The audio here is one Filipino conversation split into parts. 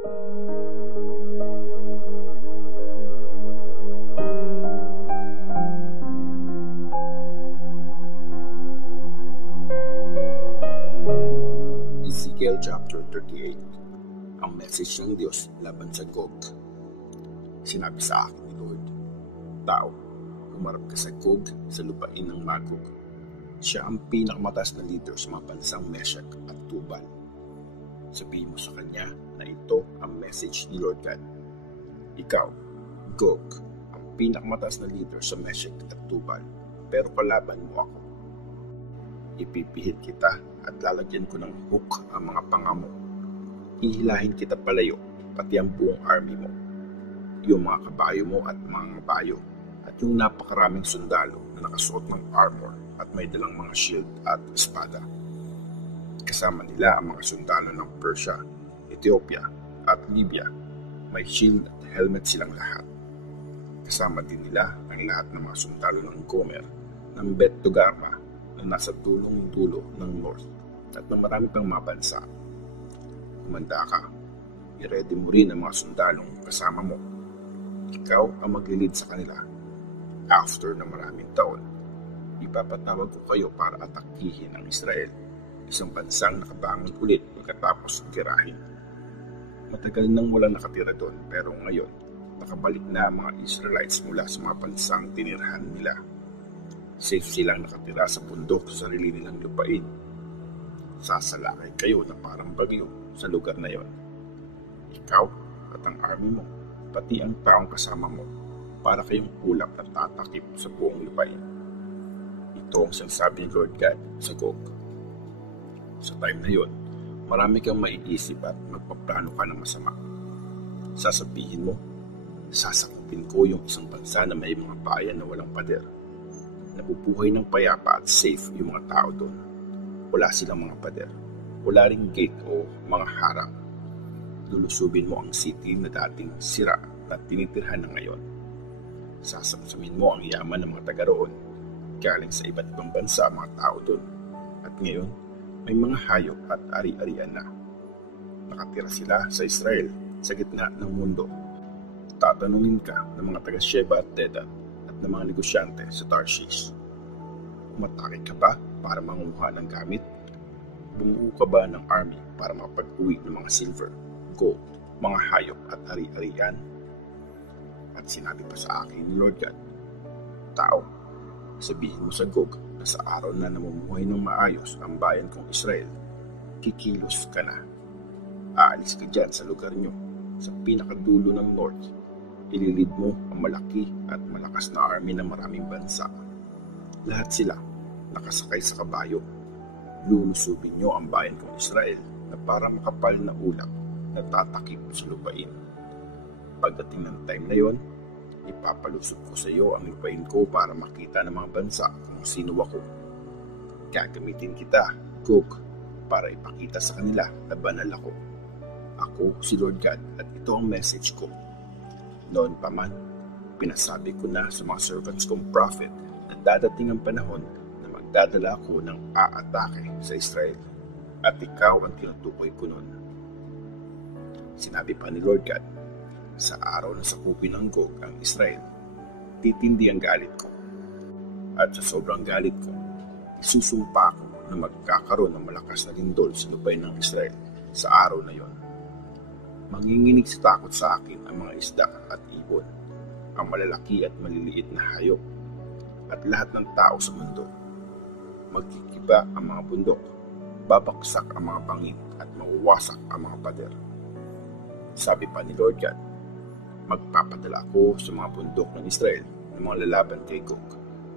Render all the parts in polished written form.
Ezekiel chapter 38. Ang message ng Diyos laban sa Gog. Sinabi sa akin ni Lord, "Tao, humarap ka sa Gog sa lupain ng Magog. Siya ang pinakamataas na leader sa mga bansang Meshech at Tubal. Sabihin mo sa kanya na ito ang message ni Lord God. Ikaw, Gog, ang pinakamataas na leader sa Meshech at Tubal, pero kalaban mo ako. Ipipihit kita at lalagyan ko ng hook ang mga panga mo. Ihilahin kita palayo, pati ang buong army mo, yung mga kabayo mo at mga bayo, at yung napakaraming sundalo na nakasuot ng armor at may dalang mga shield at espada. Kasama nila ang mga sundalo ng Persia, Ethiopia at Libya. May shield at helmet silang lahat. Kasama din nila ang lahat ng mga sundalo ng Gomer, ng Bet Togarma, na nasa dulong dulo ng north at ng marami pang mga bansa. Kumanda ka, i-ready mo rin ang mga sundalong kasama mo. Ikaw ang maglilid sa kanila. After na maraming taon, ipapatawag ko kayo para atakihin ang Israel, isang bansang nakabangon ulit pagkatapos girahin. Matagal nang walang nakatira doon, pero ngayon, nakabalik na ang mga Israelites mula sa mga bansang tinirahan nila. Safe silang nakatira sa bundok sa sarili nilang lupain. Sasalakay kayo na parang bagyo sa lugar na yon. Ikaw at ang army mo, pati ang taong kasama mo, para kayong ulap na tatakip sa buong lupain. Ito ang sinasabi ni Lord God sa Gog. Sa time na yon, marami kang maiisip at magpaplano ka ng masama. Sasabihin mo, sasakupin ko yung isang bansa na may mga bayan na walang pader. Nabubuhay ng payapa at safe yung mga tao doon. Wala silang mga pader. Wala ring gate o mga harang. Lulusubin mo ang city na dating sira na tinitirhan na ngayon. Sasamsamin mo ang yaman ng mga taga roon. Galing sa iba't ibang bansa ang mga tao doon. At ngayon, may mga hayop at ari-arian na. Nakatira sila sa Israel, sa gitna ng mundo. Tatanungin ka ng mga taga Sheba at Dedan ng mga negosyante sa Tarshish. Umatake ka ba para manguha ng gamit? Bumuo ka ba ng army para mapag-uwi ng mga silver, gold, mga hayop at ari-arian? At sinabi pa sa akin ni Lord God, "Tao, sabihin mo sa Gog na sa araw na namumuhay ng maayos ang bayan kong Israel, kikilos ka na. Aalis ka dyan sa lugar nyo, sa pinakadulo ng north. Ililid mo ang malaki at malakas na army ng maraming bansa. Lahat sila nakasakay sa kabayo. Lulusubin nyo ang bayan kong Israel na parang makapal na ulap na tatakip sa lupain. Pagdating ng time na yon, ipapalusot ko sa iyo ang lupain ko para makita ng mga bansa kung sino ako. Gagamitin kita, Gog, para ipakita sa kanila na banal ako. Ako si Lord God at ito ang message ko. Noon pa man, pinasabi ko na sa mga servants kong prophet na dadating ang panahon na magdadala ako ng aatake sa Israel, at ikaw ang tinutukoy ko noon." Sinabi pa ni Lord God, "Sa araw na sakupin ng Gog ang Israel, titindi ang galit ko. At sa sobrang galit ko, isusumpa ko na magkakaroon ng malakas na lindol sa lupain ng Israel sa araw na yon. Manginginig sa takot sa akin ang mga isda at ibon, ang malalaki at maliliit na hayop, at lahat ng tao sa mundo. Magkikiba ang mga bundok, babaksak ang mga bangin at mawawasak ang mga pader." Sabi pa ni Lord God, "Magpapadala ako sa mga bundok ng Israel ng mga lalaban kay Gog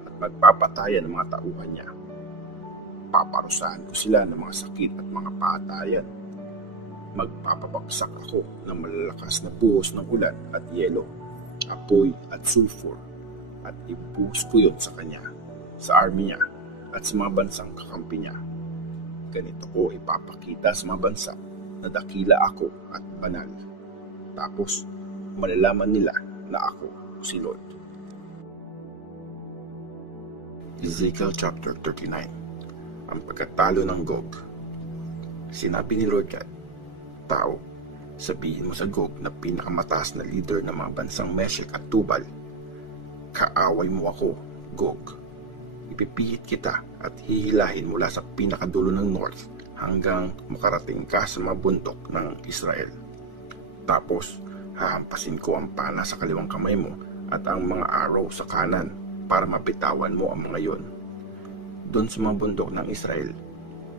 at magpapatayan ng mga tauhan niya. Paparusahan ko sila ng mga sakit at mga paatayan. Magpapabaksak ako ng malalakas na buhos ng ulan at yelo, apoy at sulfur, at ibuhos ko yun sa kanya, sa army niya, at sa mga bansang kakampi niya. Ganito ko ipapakita sa mga bansa na dakila ako at banal. Tapos, malalaman nila na ako si Lord." Ezekiel chapter 39. Ang pagkatalo ng Gog. Sinabi ni Lord God, "Tao, Sabihin mo sa Gog na pinakamataas na leader ng mga bansang Meshek at Tubal, kaaway mo ako, Gog. Ipipihit kita at hihilahin mula sa pinakadulo ng north hanggang makarating ka sa mga bundok ng Israel. Tapos, hahampasin ko ang pana sa kaliwang kamay mo at ang mga arrow sa kanan para mapitawan mo ang mga yon. Doon sa mga bundok ng Israel,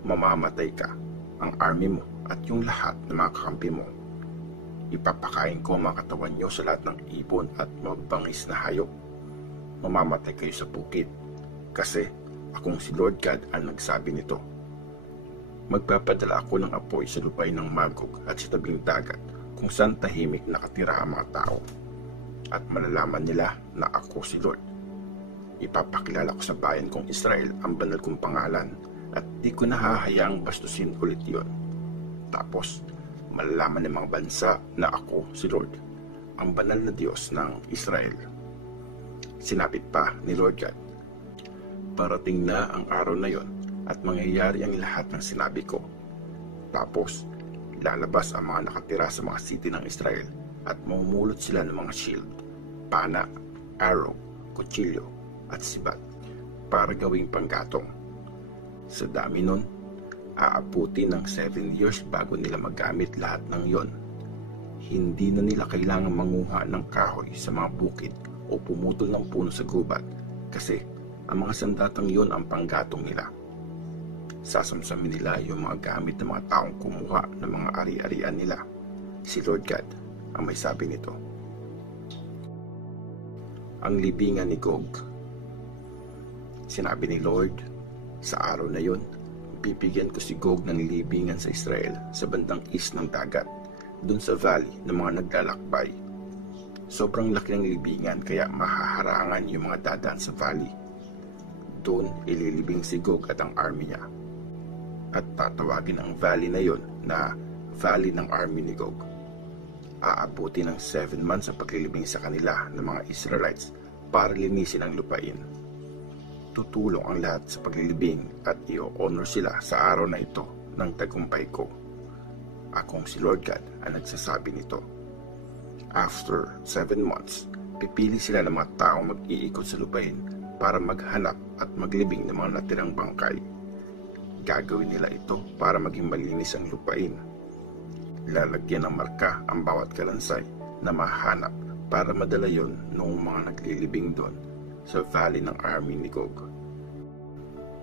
mamamatay ka, ang army mo at yung lahat ng mga kakampi mo. Ipapakain ko ang mga katawan nyo sa lahat ng ibon at mabangis na hayop. Mamamatay kayo sa bukid, kasi akong si Lord God ang nagsabi nito. Magpapadala ako ng apoy sa lupay ng Magog at sa tabing dagat kung saan tahimik nakatira ang mga tao. At malalaman nila na ako si Lord. Ipapakilala ko sa bayan kong Israel ang banal kong pangalan at di ko nahahayaang bastusin ulit yon. Tapos, malalaman ng mga bansa na ako si Lord, ang banal na Diyos ng Israel. Sinapit pa ni Lord God, parating na ang araw na yon at mangyayari ang lahat ng sinabi ko. Tapos, lalabas ang mga nakatira sa mga city ng Israel at mamumulot sila ng mga shield, pana, arrow, kutsilyo at sibat para gawing panggatong. Sa dami nun, aabuti ng 7 years bago nila magamit lahat ng yon. Hindi na nila kailangan manguha ng kahoy sa mga bukid o pumutol ng puno sa gubat kasi ang mga sandatang yon ang panggatong nila. Sasamsamin nila yung mga gamit ng mga taong kumuha ng mga ari-arian nila. Si Lord God ang may sabi nito. Ang libingan ni Gog. Sinabi ni Lord, sa araw na yon, bibigyan ko si Gog ng libingan sa Israel sa bandang east ng dagat, dun sa valley ng mga naglalakbay. Sobrang laki ng libingan kaya mahaharangan yung mga dadaan sa valley. Doon ililibing si Gog at ang army niya. At tatawagin ang valley na yon na Valley ng Army ni Gog. Aabuti ng 7 months ang paglilibing sa kanila ng mga Israelites para linisin ang lupain. Tutulong ang lahat sa paglilibing at i-honor sila sa araw na ito ng tagumpay ko. Akong si Lord God ang nagsasabi nito. After 7 months, pipili sila ng mga taong mag-iikot sa lupain para maghanap at maglibing ng mga natirang bangkay. Gagawin nila ito para maging malinis ang lupain. Lalagyan ng marka ang bawat kalansay na mahanap para madala yon noong mga naglilibing doon sa valley ng army ni Gog.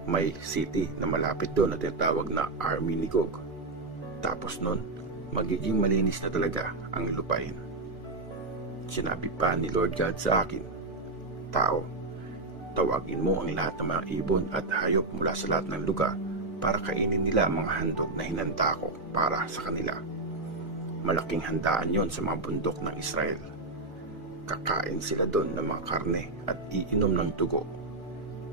May city na malapit doon na tinatawag na army ni Gog. Tapos nun, magiging malinis na talaga ang lupain. Sinabi pa ni Lord God sa akin, tao, tawagin mo ang lahat ng mga ibon at hayop mula sa lahat ng lugar para kainin nila ang mga handog na hinanda ko para sa kanila. Malaking handaan yon sa mga bundok ng Israel. Kakain sila doon ng mga karne at iinom ng dugo.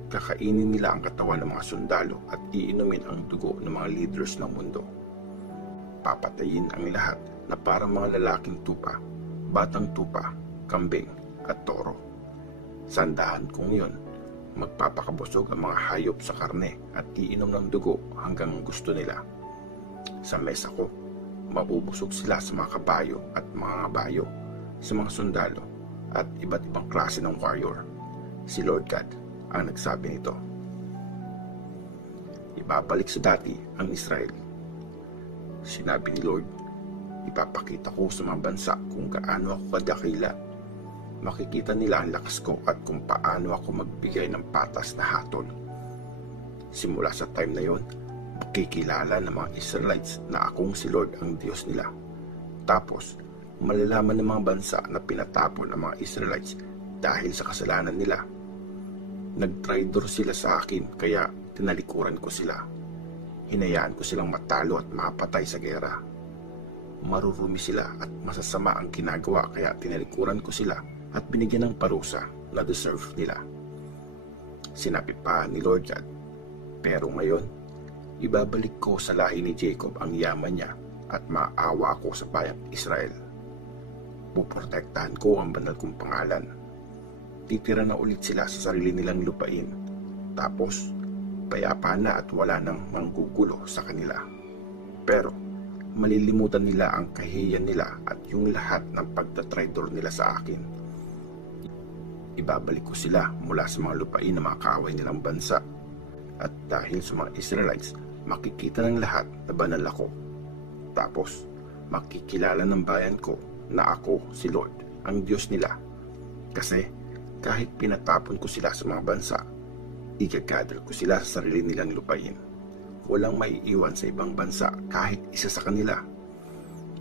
Kakainin nila ang katawan ng mga sundalo at iinumin ang dugo ng mga leaders ng mundo. Papatayin ang lahat na parang mga lalaking tupa, batang tupa, kambing at toro. Sandahan kong yon, magpapakabusog ang mga hayop sa karne at iinom ng dugo hanggang gusto nila. Sa mesa ko, mabubusog sila sa mga kabayo at mga ngabayo, sa mga sundalo at iba't ibang klase ng warrior. Si Lord God ang nagsabi nito. Ibabalik sa dati ang Israel. Sinabi ni Lord, ipapakita ko sa mga bansa kung gaano ako kadakila. Makikita nila ang lakas ko at kung paano ako magbigay ng patas na hatol. Simula sa time na yon, makikilala ng mga Israelites na akong si Lord ang Diyos nila. Tapos, malalaman ng mga bansa na pinatapon ang mga Israelites dahil sa kasalanan nila. Nagtraidor sila sa akin kaya tinalikuran ko sila. Hinayaan ko silang matalo at mapatay sa gera. Marurumi sila at masasama ang ginagawa kaya tinalikuran ko sila at binigyan ng parusa na deserve nila. Sinabi pa ni Lord God, pero ngayon, ibabalik ko sa lahi ni Jacob ang yaman niya at maawa ko sa bayang Israel. Puprotektahan ko ang banal kong pangalan. Titira na ulit sila sa sarili nilang lupain. Tapos, payapa na at wala nang manggugulo sa kanila. Pero, malilimutan nila ang kahihiyan nila at yung lahat ng pagtatraidor nila sa akin. Ibabalik ko sila mula sa mga lupain na mga kaaway nilang bansa. At dahil sa mga Israelites, makikita ng lahat na banal ako. Tapos, makikilala ng bayan ko na ako si Lord, ang Diyos nila. Kasi kahit pinatapon ko sila sa mga bansa, igagather ko sila sa sarili nilang lupain. Walang maiiwan sa ibang bansa kahit isa sa kanila.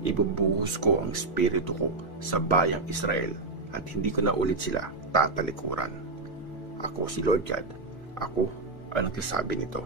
Ibubuhos ko ang espiritu ko sa bayang Israel at hindi ko na ulit sila tatalikuran. Ako si Lord God. Ako ang nagsasabi nito.